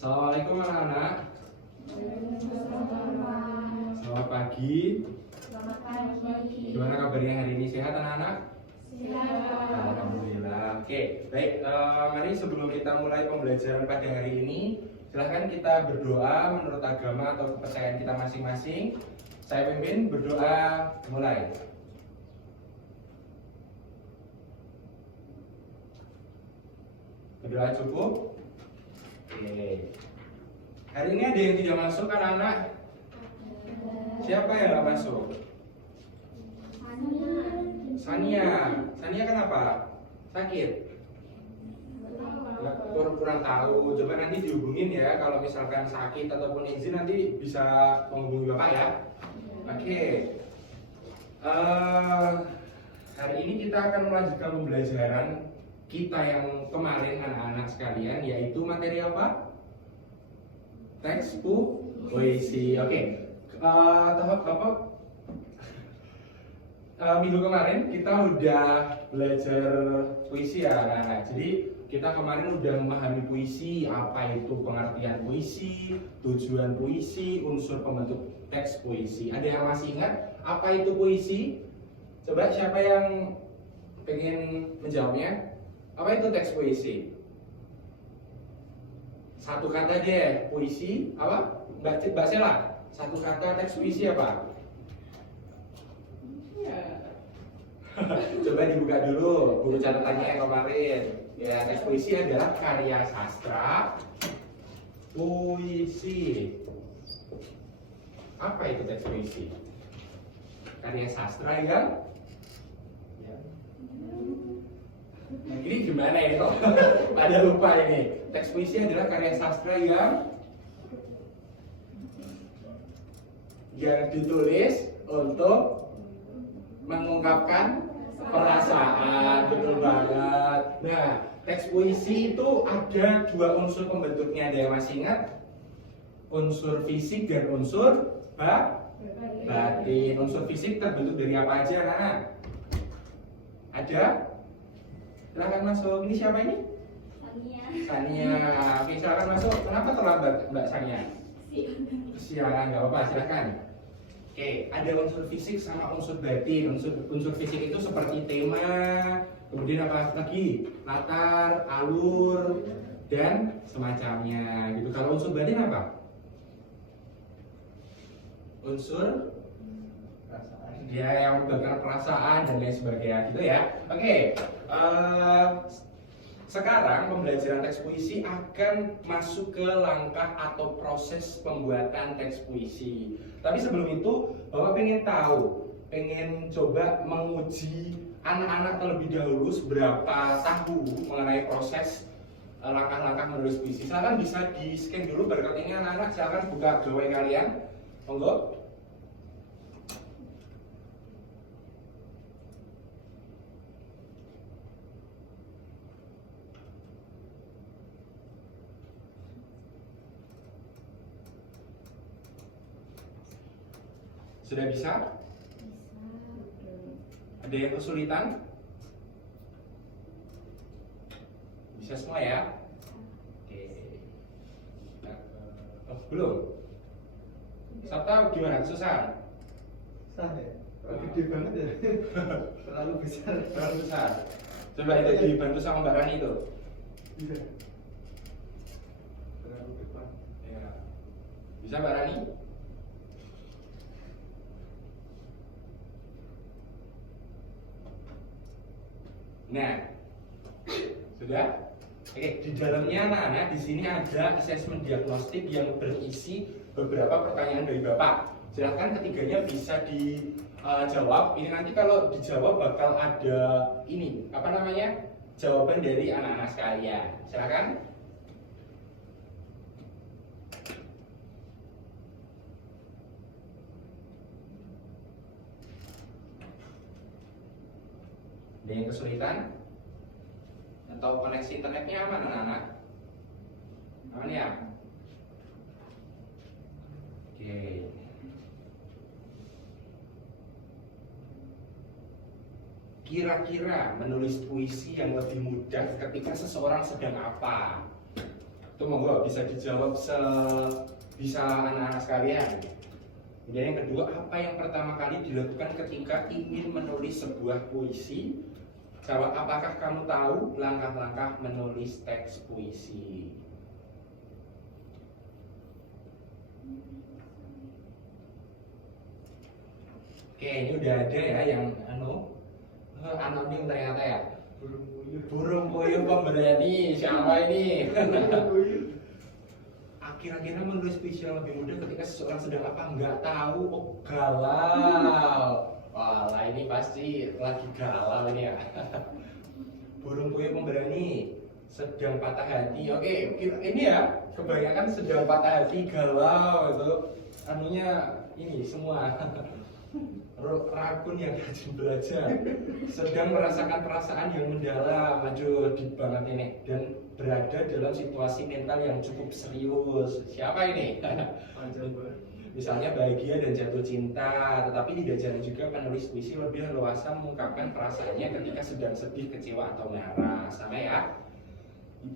Assalamualaikum anak-anak. Selamat pagi. Selamat pagi. Gimana kabarnya hari ini? Sehat anak-anak? Sehat. Alhamdulillah. Oke, baik. Mari sebelum kita mulai pembelajaran pada hari ini, silahkan kita berdoa menurut agama atau kepercayaan kita masing-masing. Saya pimpin berdoa, mulai. Berdoa cukup? Oke. Hari ini ada yang tidak masuk anak-anak? Siapa yang nggak masuk? Sania kenapa? Sakit? Kurang tahu. Coba nanti dihubungin ya. Kalau misalkan sakit ataupun izin nanti bisa menghubungi bapak ya. Oke. Hari ini kita akan melanjutkan pembelajaran kita yang kemarin anak-anak sekalian, yaitu materi apa? Teks puisi. Oke. Minggu kemarin kita udah belajar puisi ya anak-anak. Jadi kita kemarin udah memahami puisi, apa itu pengertian puisi, tujuan puisi, unsur pembentuk teks puisi. Ada yang masih ingat apa itu puisi? Coba siapa yang pengen menjawabnya? Apa itu teks puisi? Satu kata deh, puisi apa? Mbak Sela, satu kata teks puisi apa? Coba dibuka dulu buku catatannya yang kemarin. Ya, teks puisi adalah karya sastra puisi. Apa itu teks puisi? Karya sastra yang ini gimana ini kok? Pada lupa ini. Teks puisi adalah karya sastra yang ditulis untuk mengungkapkan perasaan. Betul banget. Nah, teks puisi itu ada dua unsur pembentuknya. Ada yang masih ingat? Unsur fisik dan unsur batin. Unsur fisik terbentuk dari apa aja, Nana? Ada? Silahkan masuk. Ini siapa ini? Sania. Oke, silahkan masuk. Kenapa terlambat, Mbak Sania? Kesiangan, nggak apa-apa, silahkan. Oke, ada unsur fisik sama unsur batin. Unsur fisik itu seperti tema, kemudian apa lagi? Latar, alur, dan semacamnya. Gitu. Kalau unsur batin apa? Unsur ya yang merupakan perasaan dan lain sebagainya gitu ya. Oke, sekarang pembelajaran teks puisi akan masuk ke langkah atau proses pembuatan teks puisi. Tapi sebelum itu, Bapak pengen coba menguji anak-anak terlebih dahulu seberapa tahu mengenai proses langkah-langkah menulis puisi. Silakan bisa di scan dulu berkat ini anak-anak. Silakan buka gawai kalian, monggo. Sudah bisa? Ada yang kesulitan? Bisa semua ya? Oke. Oh, belum? Sabta gimana? Susah? Susah ya? Gede banget ya? Terlalu besar. Terlalu besar. Coba itu dibantu sama Mbak Rani itu. Bisa. Terlalu depan. Ya. Bisa Mbak Rani? Nah, sudah? Oke, di dalamnya anak-anak di sini ada asesmen diagnostik yang berisi beberapa pertanyaan dari Bapak. Silakan ketiganya bisa dijawab. Ini nanti kalau dijawab bakal ada ini, apa namanya? Jawaban dari anak-anak sekalian. Silakan. Ada yang kesulitan? Atau koneksi internetnya aman anak-anak? Aman ya? Oke. Kira-kira menulis puisi yang lebih mudah ketika seseorang sedang apa? Itu monggo bisa dijawab bisa anak-anak sekalian. Kemudian yang kedua, apa yang pertama kali dilakukan ketika ingin menulis sebuah puisi? Jawab, apakah kamu tahu langkah-langkah menulis teks puisi? Oke, ini udah ada ya yang anonim ternyata ya. Burung puyuh pemberani, siapa ini? Akhir-akhirnya menulis puisi yang lebih mudah ketika seseorang sedang apa? Nggak tahu, oh galau. Wah, ini pasti lagi galau ini ya. Burung puyuh pemberani sedang patah hati. Oke, ini ya kebanyakan sedang patah hati, galau itu anunya ini semua. Rakun yang rajin belajar sedang merasakan perasaan yang mendalam, aduh deep banget ini, dan berada dalam situasi mental yang cukup serius. Siapa ini? Misalnya bahagia dan jatuh cinta, tetapi tidak jarang juga penulis puisi lebih leluasa mengungkapkan perasaannya ketika sedang sedih, kecewa atau marah. Sama ya,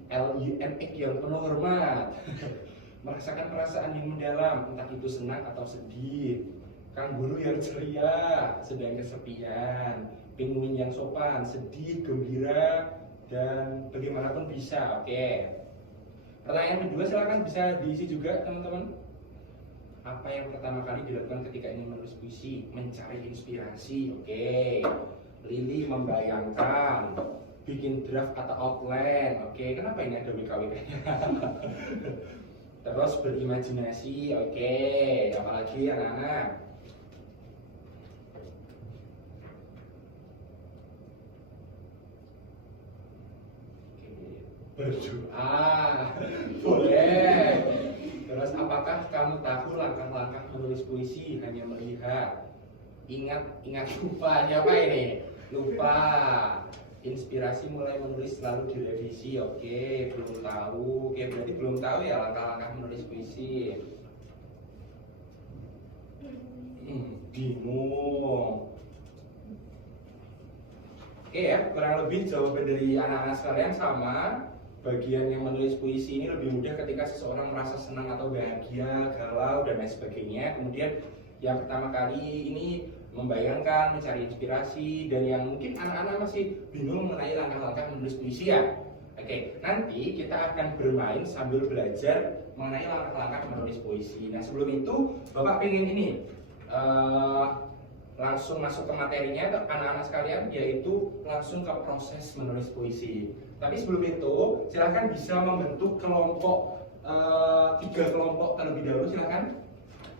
LINX yang penuh hormat. Merasakan perasaan yang mendalam, entah itu senang atau sedih. Kang Bulu yang ceria, sedang kesepian. Penguin yang sopan, sedih, gembira, dan bagaimanapun bisa. Oke. Pertanyaan kedua silakan bisa diisi juga teman-teman. Apa yang pertama kali dilakukan ketika ingin menulis puisi? Mencari inspirasi. Oke. Lili membayangkan, bikin draft atau outline. Oke. Kenapa ini ada WKWK-nya? Terus berimajinasi. Oke. Apalagi anak-anak? Berdoa, boleh. Terus apakah kamu tahu langkah-langkah menulis puisi? Hanya melihat, ingat lupa. Siapa ini? Lupa. Inspirasi mulai menulis lalu direvisi. Oke, belum tahu. Oke, berarti belum tahu ya langkah-langkah menulis puisi. Bingung. Oke ya, kurang lebih jawaban dari anak-anak sekalian sama. Bagian yang menulis puisi ini lebih mudah ketika seseorang merasa senang atau bahagia, galau, dan lain sebagainya. Kemudian yang pertama kali ini membayangkan, mencari inspirasi, dan yang mungkin anak-anak masih bingung mengenai langkah-langkah menulis puisi ya. Oke, nanti kita akan bermain sambil belajar mengenai langkah-langkah menulis puisi. Nah sebelum itu, Bapak pengen ini langsung masuk ke materinya anak-anak sekalian, yaitu langsung ke proses menulis puisi. Tapi sebelum itu silahkan bisa membentuk kelompok 3 kelompok terlebih dahulu. Silahkan,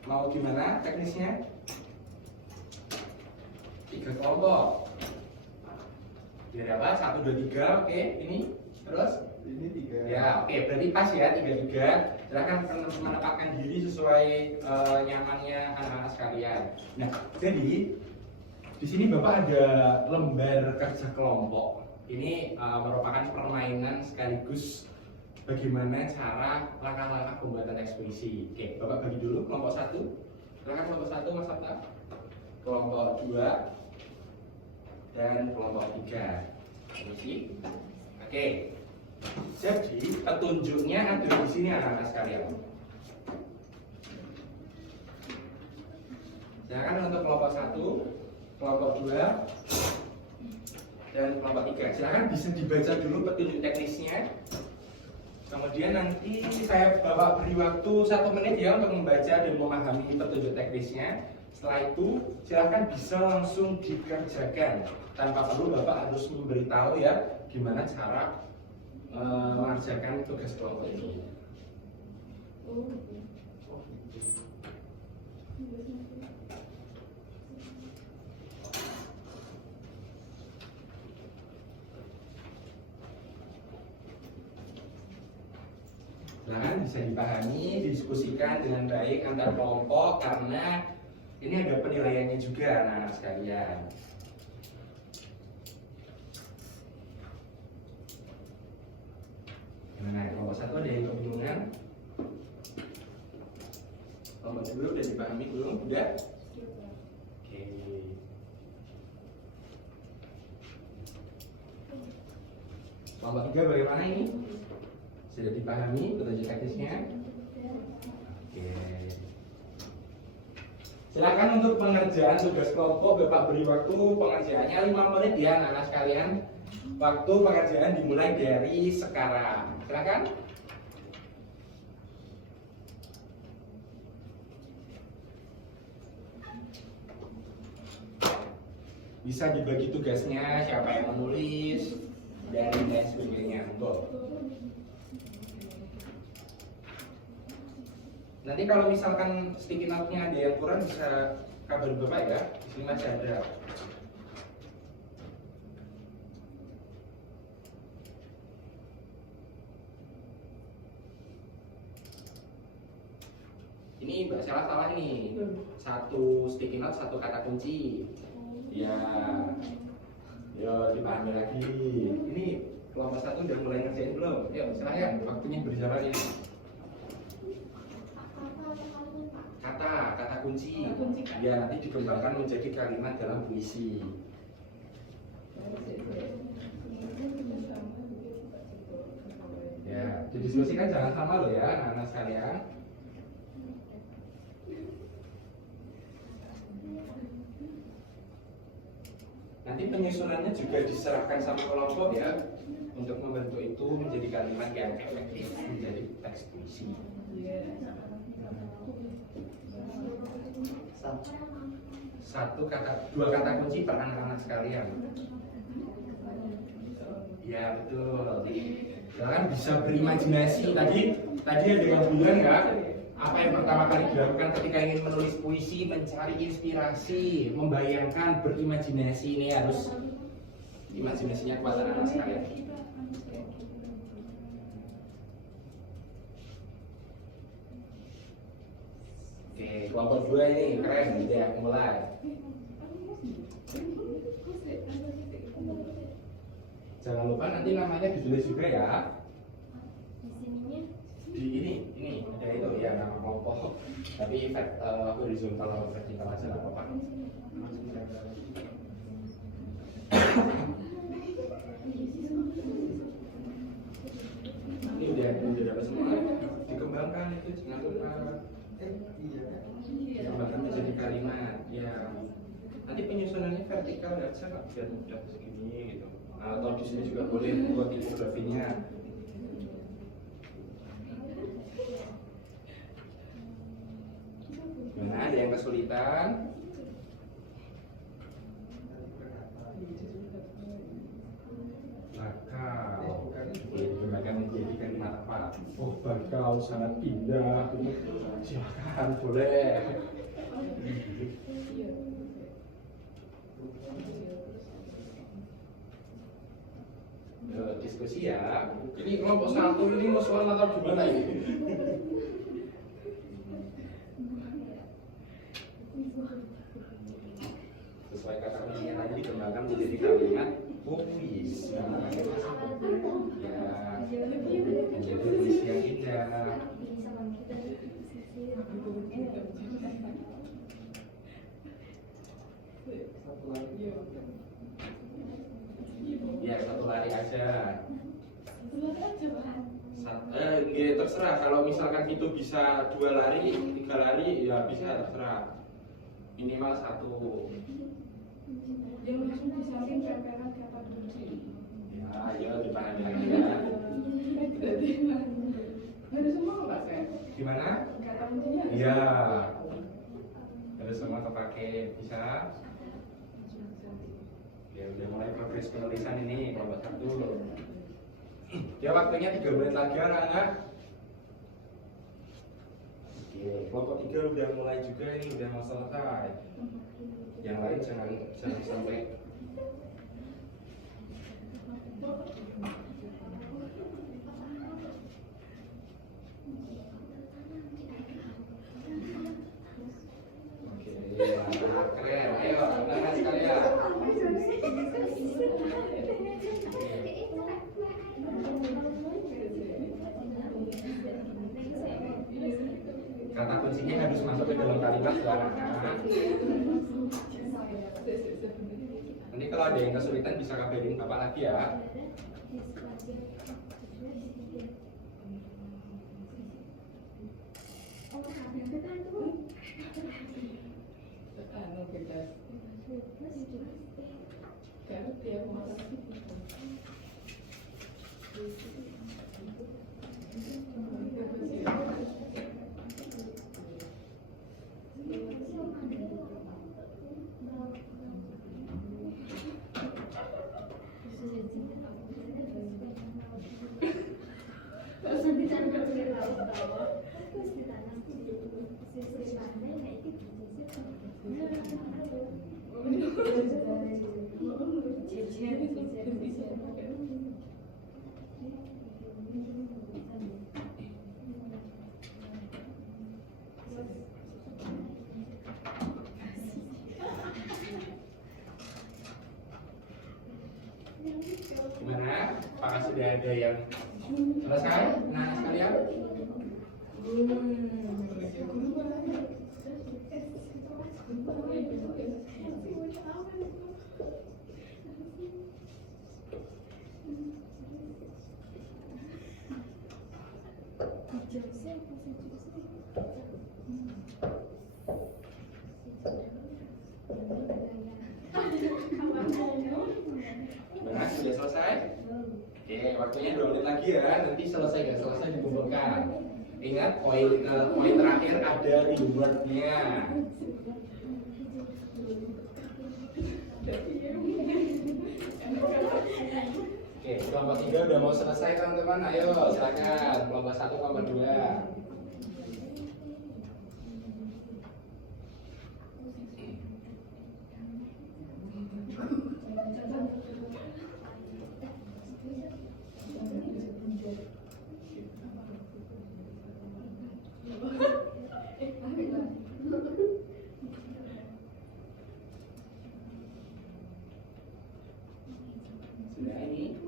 mau gimana teknisnya? 3 kelompok. Biar apa? 1, 2, 3. Oke, ini terus Ini 3. ya. Oke, berarti pas ya 3-3. Silahkan menempatkan diri sesuai nyamannya anak-anak sekalian. Nah, jadi di sini Bapak ada lembar kerja kelompok. Ini merupakan permainan sekaligus bagaimana cara langkah-langkah pembuatan teks puisi. Oke, Bapak bagi dulu kelompok 1. Silakan kelompok 1 Mas Sabta. Kelompok 2 dan kelompok 3. Puisi. Oke. Jadi petunjuknya ada di sini anak-anak sekalian. Silakan untuk kelompok 1, kelompok 2, dan kelompok 3. Silakan bisa dibaca dulu petunjuk teknisnya. Kemudian nanti saya beri waktu 1 menit ya untuk membaca dan memahami petunjuk teknisnya. Setelah itu silakan bisa langsung dikerjakan tanpa perlu Bapak harus memberitahu ya gimana cara mengerjakan tugas kelompok ini. Nah, bisa dipahami, didiskusikan dengan baik antar kelompok karena ini ada penilaiannya juga anak-anak sekalian. Gimana? Kelompok 1 ada yang kebingungan? Kelompok 2 udah dipahami belum? Udah? Oke. Kelompok 3 bagaimana ini? Sudah dipahami petunjuk teknisnya? Oke. Silakan untuk pengerjaan tugas kelompok, Bapak beri waktu pengerjaannya 5 menit ya anak-anak sekalian. Waktu pengerjaan dimulai dari sekarang. Silakan. Bisa dibagi tugasnya, siapa yang menulis, dan lain sebagainya. Nanti kalau misalkan sticky note-nya ada yang kurang bisa kabar Bapak ya. Di sini masih ada. Ini salah ini. Satu sticky note, satu kata kunci. Ya, yo dipahami lagi. Ini kelompok 1 udah mulai ngerjain belum? Yuk silahkan, waktunya berjalan ini. Kata kunci. Ya nanti dikembangkan menjadi kalimat dalam puisi. Ya, didiskusikan jangan sama lo ya, anak-anak sekalian. Nanti penyusunannya juga diserahkan sama kelompok ya, untuk membentuk itu menjadi kalimat yang efektif menjadi teks puisi. Dua kata kunci per anak-anak sekalian. Ya betul. Kalian bisa berimajinasi. Tadi ada yang bilang ya, apa yang pertama kali dilakukan ketika ingin menulis puisi, mencari inspirasi, membayangkan, berimajinasi. Ini harus imajinasinya kuat anak-anak sekalian. Oke, kelompok 2 ini keren, udah mulai. Jangan lupa nanti namanya ditulis juga ya. Di ini ada itu ya nama kelompok. Tapi horizontal atau vertikal aja nggak apa-apa. Ini udah dapat semua. Dikembangkan itu jangan lupa. Dikembangkan menjadi kalimat. Ya. Nanti penyusunannya vertikal aja nggak biar mudah segini gitu. Atau di sini juga boleh buat tipografinya. Nah, ada yang kesulitan? Bakal dikembangkan menjadi kalimat apa? Oh, bakal sangat indah. Silakan, boleh. Diskusi ya. Ini kelompok 1 ini mau soal atau gimana ini? Sesuai kata kuncinya tadi dikembangkan menjadi kalimat puisi. Ya, menjadi puisi yang indah. Ya, satu lari aja. Ya, terserah. Kalau misalkan itu bisa 2 lari, 3 lari, ya bisa terserah. Minimal 1. Yang langsung di samping tempelan kata kunci. Ya dipahami lagi ya. Ada semua nggak kayak? Gimana? Kata kuncinya? Iya. Ada semua kepake, bisa. Ya udah mulai progres penulisan ini kelompok 1. Ya waktunya 3 menit lagi anak-anak. Oke, kelompok 3 udah mulai juga ini, udah mau selesai. Yang lain jangan sampai. Oke, keren. Ayo anak-anak sekalian. Kata kuncinya harus masuk ke dalam kalimat anak-anak. Nanti kalau ada yang kesulitan bisa kabarin Bapak lagi ya. Gimana? Apakah sudah ada yang selesai? Nah, sekalian. Gimana? Sudah selesai? Oke, waktunya 2 menit lagi ya. Nanti selesai nggak selesai dikumpulkan. Ingat poin terakhir ada rewardnya. Oke, kelompok 3 udah mau selesai teman-teman. Ayo silakan. Kelompok 1, kelompok 2. Sudah ini?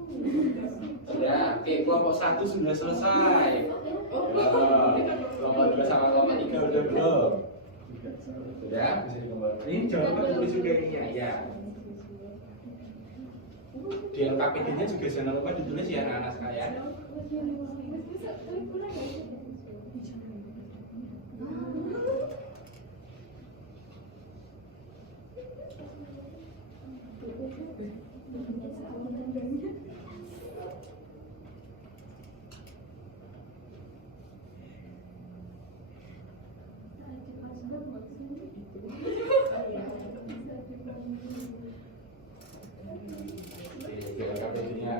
Sudah. Oke, kelompok 1 sudah selesai. Kelompok 2 sama kelompok 3 udah belum? Sudah, bisa dikumpulkan. Ini jangan lupa tulis juga ini ya. Di LKPD-nya juga jangan lupa ditulis ya anak-anak sekalian.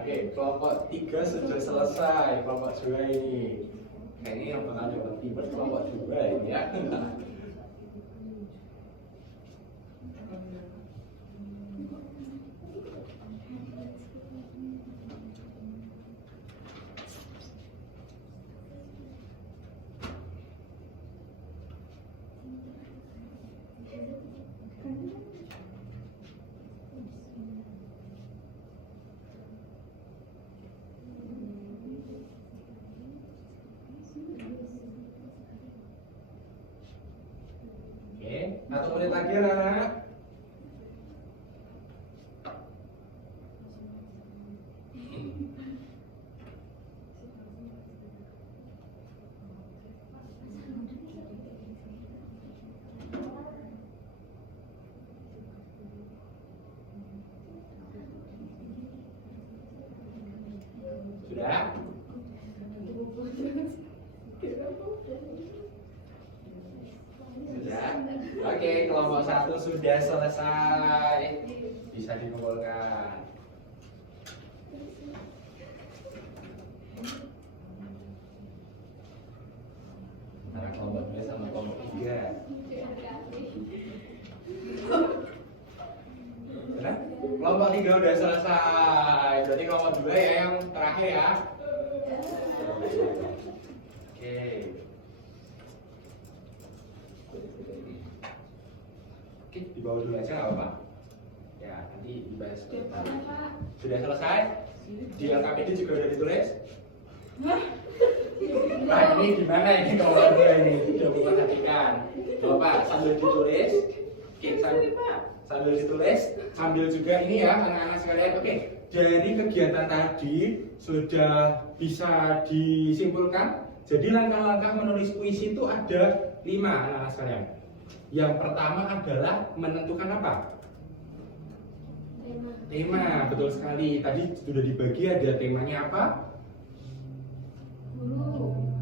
Oke, kelompok 3 sudah selesai, kelompok 2 ini. Kayaknya yang bakal dapat reward kelompok 2 ini ya. Oke, 1 menit lagi anak-anak. Sudah? Sudah? Oke, kelompok 1 sudah selesai. Bisa dikumpulkan. Antara kelompok 2 sama kelompok 3. Sudah? Kelompok 3 udah selesai. Berarti kelompok 2 ya yang terakhir ya. Oke. Oke, dibawa dulu aja nggak apa-apa. Ya, nanti dibahas. Sudah selesai? Di LKPD juga udah ditulis? Nah, ini gimana ini kelompok 2 ini? Sudah memperhatikan. Bapak sambil ditulis. Oke, sambil ditulis, sambil juga ini ya anak-anak sekalian. Oke, dari kegiatan tadi sudah bisa disimpulkan Jadi langkah-langkah menulis puisi itu ada 5 anak-anak sekalian. Yang pertama adalah menentukan apa? Tema, betul sekali. Tadi sudah dibagi, ada temanya apa?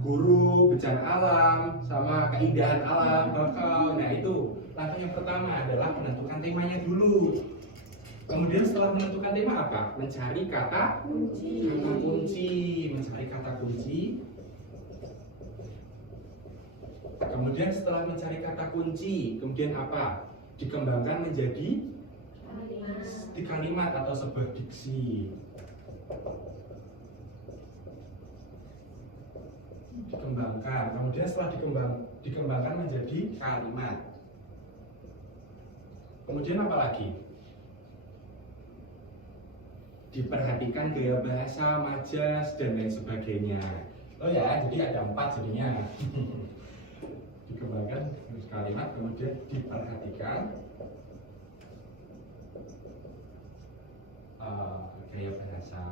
Guru, bencana alam, sama keindahan alam, bakau. Nah itu langkah yang pertama adalah menentukan temanya dulu. Kemudian setelah menentukan tema apa? Mencari kata kunci, mencari kata kunci. Kemudian setelah mencari kata kunci, kemudian apa? Dikembangkan menjadi kalimat atau sebuah diksi. Dikembangkan, kemudian setelah dikembangkan menjadi kalimat. Kemudian apa lagi? Diperhatikan gaya bahasa, majas, dan lain sebagainya. Oh ya, jadi ada 4 jadinya. Dikembangkan kalimat, kemudian diperhatikan gaya bahasa.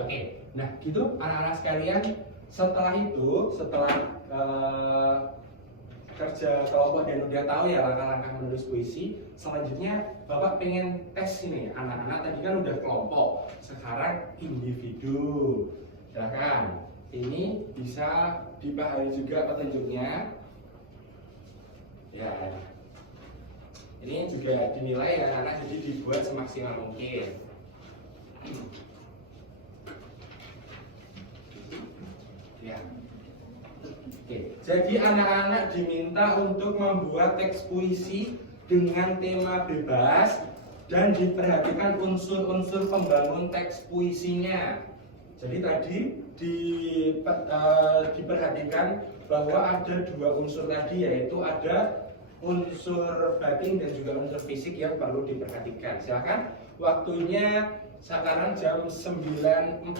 Oke, nah gitu anak-anak sekalian. Setelah itu, setelah kerja kelompok dan udah tahu ya langkah-langkah menulis puisi, selanjutnya Bapak pengen tes ini. Anak-anak tadi kan udah kelompok, sekarang individu. Silakan. Ini bisa dipahami juga petunjuknya. Ya. Ini juga dinilai anak-anak, jadi dibuat semaksimal mungkin. Ya. Oke, jadi anak-anak diminta untuk membuat teks puisi dengan tema bebas dan diperhatikan unsur-unsur pembangun teks puisinya. Jadi tadi diperhatikan bahwa ada 2 unsur tadi, yaitu ada unsur batin dan juga unsur fisik yang perlu diperhatikan. Silakan, waktunya sekarang jam 9.48.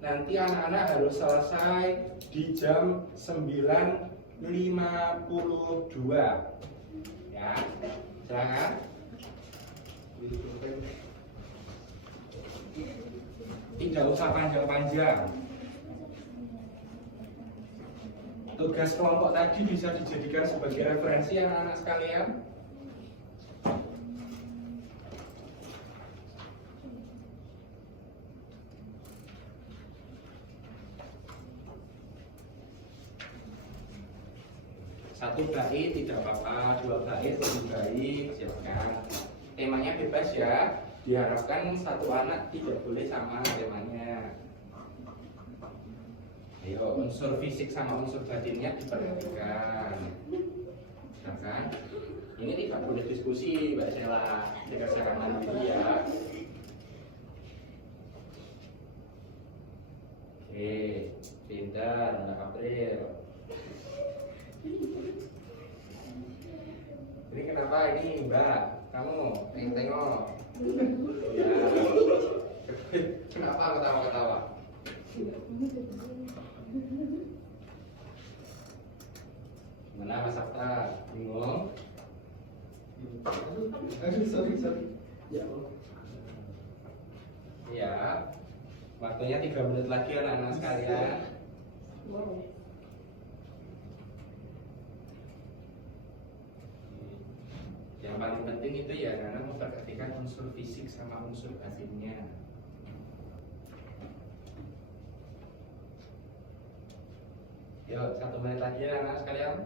Nanti anak-anak harus selesai di jam 9.52. Ya, silakan. Tidak usah panjang-panjang. Tugas kelompok tadi bisa dijadikan sebagai referensi anak-anak sekalian. Satu bait tidak apa-apa, 2 bait lebih baik, silakan. Temanya bebas ya. Diharapkan satu anak tidak boleh sama temanya. Ayo, unsur fisik sama unsur batinnya diperhatikan. Silakan. Ini tidak boleh diskusi, Mbak Sheila. Dikerjakan mandiri ya. Oke, pintar, Mbak April. Ini kenapa ini Mbak? Kamu tengok-tengok. Ya. Kenapa ketawa-ketawa? Mana Mas Sabta? Bingung? Sorry. Ya Allah. Iya. Waktunya 3 menit lagi anak-anak sekalian. Yang paling penting itu ya karena memperhatikan unsur fisik sama unsur batinnya. Yuk, 1 menit lagi ya anak sekalian.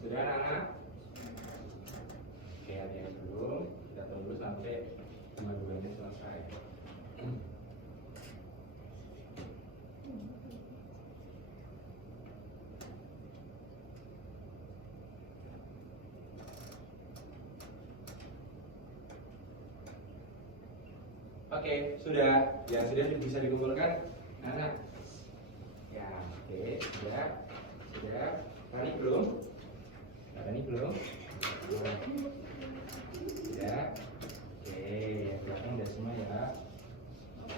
Sudah anak-anak? Oke, hati-hati dulu. Kita tunggu sampai dua-duanya selesai. Oke, sudah. Ya, sudah bisa dikumpulkan. Anak. Ya, oke, sudah. Sudah. Panik belum? Panik belum? Belum. Sudah. Oke, belakang udah semua ya.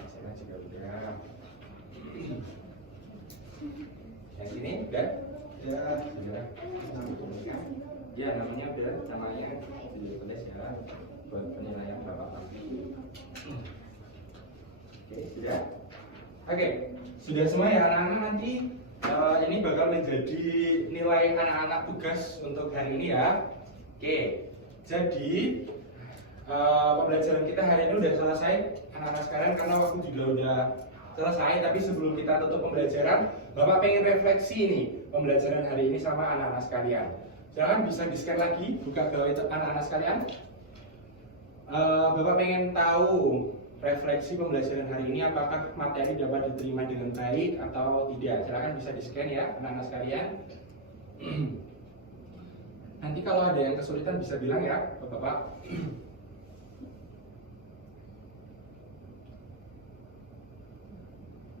Sana juga udah. Yang sini udah? Ya. Sudah. Ya, namanya udah, namanya di tulis ya buat penilaian Bapak nanti. Oke, sudah. Oke, sudah semua ya anak-anak. Nanti ini bakal menjadi nilai anak-anak tugas untuk hari ini ya. Oke, jadi pembelajaran kita hari ini udah selesai anak-anak sekalian karena waktu juga udah selesai. Tapi sebelum kita tutup pembelajaran, Bapak pengen refleksi nih pembelajaran hari ini sama anak-anak sekalian. Jangan bisa di-scan lagi, buka gawai anak-anak sekalian. Bapak pengen tahu refleksi pembelajaran hari ini apakah materi dapat diterima dengan baik atau tidak. Silakan bisa di-scan ya anak-anak sekalian. Nanti kalau ada yang kesulitan bisa bilang ya Bapak.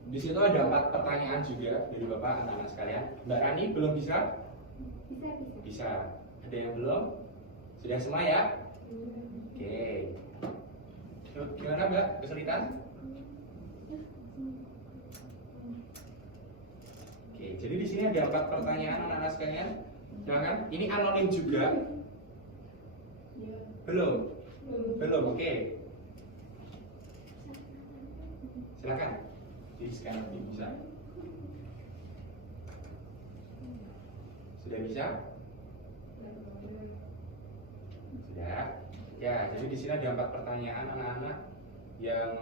Di situ ada 4 pertanyaan juga dari Bapak anak-anak sekalian. Mbak Rani belum bisa? Bisa. Ada yang belum? Sudah semua ya? Oke. Gimana Mbak? Kesulitan? Oke, jadi di sini ada 4 pertanyaan anak-anak sekalian. Jangan, ini anonim juga. Belum? Belum, oke. Silakan. Di scan nanti bisa. Sudah bisa? Sudah. Ya, jadi di sini ada 4 pertanyaan anak-anak yang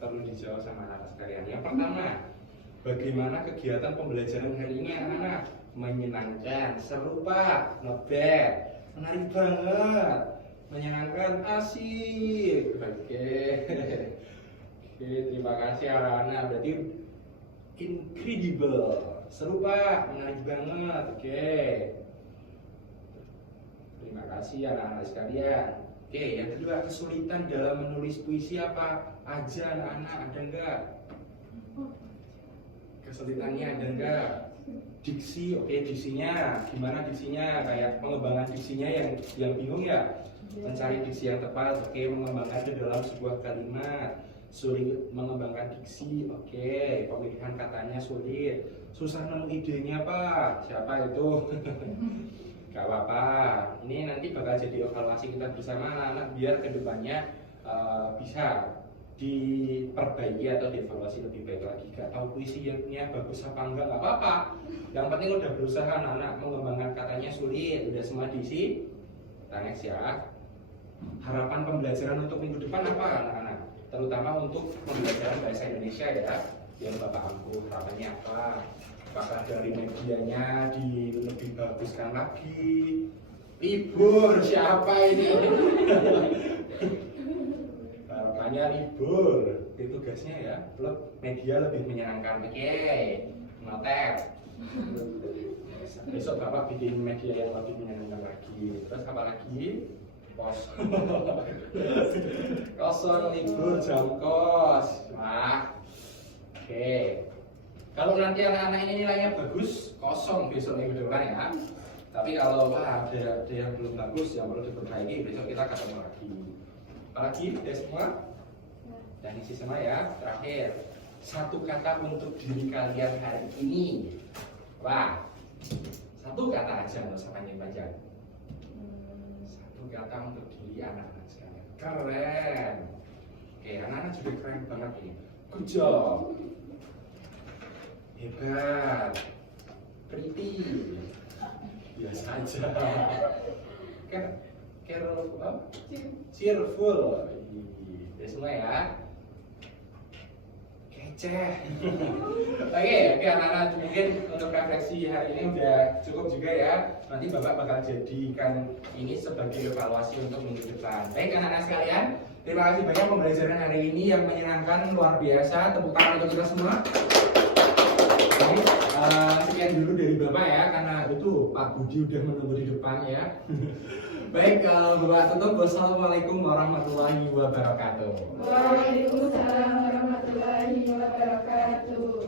perlu dijawab sama anak sekalian. Yang pertama, bagaimana kegiatan pembelajaran hari ini anak-anak? Menyenangkan, seru Pak, not bad, menarik banget, menyenangkan, asik. Oke, terima kasih anak-anak. Berarti incredible, seru Pak, menarik banget. Oke. Terima kasih anak-anak sekalian. Oke, yang kedua, kesulitan dalam menulis puisi apa aja anak-anak, ada enggak? Kesulitannya ada enggak? Diksi, oke, diksinya gimana diksinya? Kayak pengembangan diksinya yang bingung ya? Mencari diksi yang tepat, oke, mengembangkan ke dalam sebuah kalimat. Sulit mengembangkan diksi, oke, pemilihan katanya sulit. Susah nemu idenya Pak, siapa itu? Gak apa-apa, ini nanti bakal jadi evaluasi kita bersama anak-anak biar kedepannya bisa diperbaiki atau dievaluasi lebih baik lagi. Gak tahu puisinya bagus apa enggak, gak apa-apa. Yang penting udah berusaha anak-anak mengembangkan katanya sulit, udah semua diisi. Kita next ya. Harapan pembelajaran untuk minggu depan apa anak-anak? Terutama untuk pembelajaran bahasa Indonesia ya, yang Bapak ampuh harapannya apa? Apakah dari medianya lebih baguskan lagi? Libur siapa ini? Harapannya libur, itu tugasnya ya. Media lebih menyenangkan. Oke, notet. Besok Bapak bikin media yang lebih menyenangkan lagi. Terus apa lagi? Kos. Kosong libur jam kos. Nah, oke. Kalau nanti anak-anak ini nilainya bagus, kosong besok minggu depan ya. Tapi kalau ada yang belum bagus, yang perlu diperbaiki, besok kita ketemu lagi. Apalagi udah semua? Dan isi semua ya. Terakhir, 1 kata untuk diri kalian hari ini. Wah, 1 kata aja, nggak usah panjang-panjang. 1 kata untuk diri anak-anak sekalian. Keren. Oke, anak-anak juga keren banget ini. Good job. Hebat. Pretty. Biasa aja. Cheerful. Ya semua ya. Kece. Oke, anak-anak mungkin untuk refleksi hari ini udah cukup juga ya. Nanti Bapak bakal jadikan ini sebagai evaluasi untuk minggu depan. Baik anak-anak sekalian, terima kasih banyak pembelajaran hari ini yang menyenangkan luar biasa. Tepuk tangan untuk kita semua. Baik, Sekian dulu dari Bapak ya, karena itu Pak Budi udah menunggu di depan ya. Baik, Bapak tutup. Wassalamualaikum warahmatullahi wabarakatuh. Waalaikumsalam warahmatullahi wabarakatuh.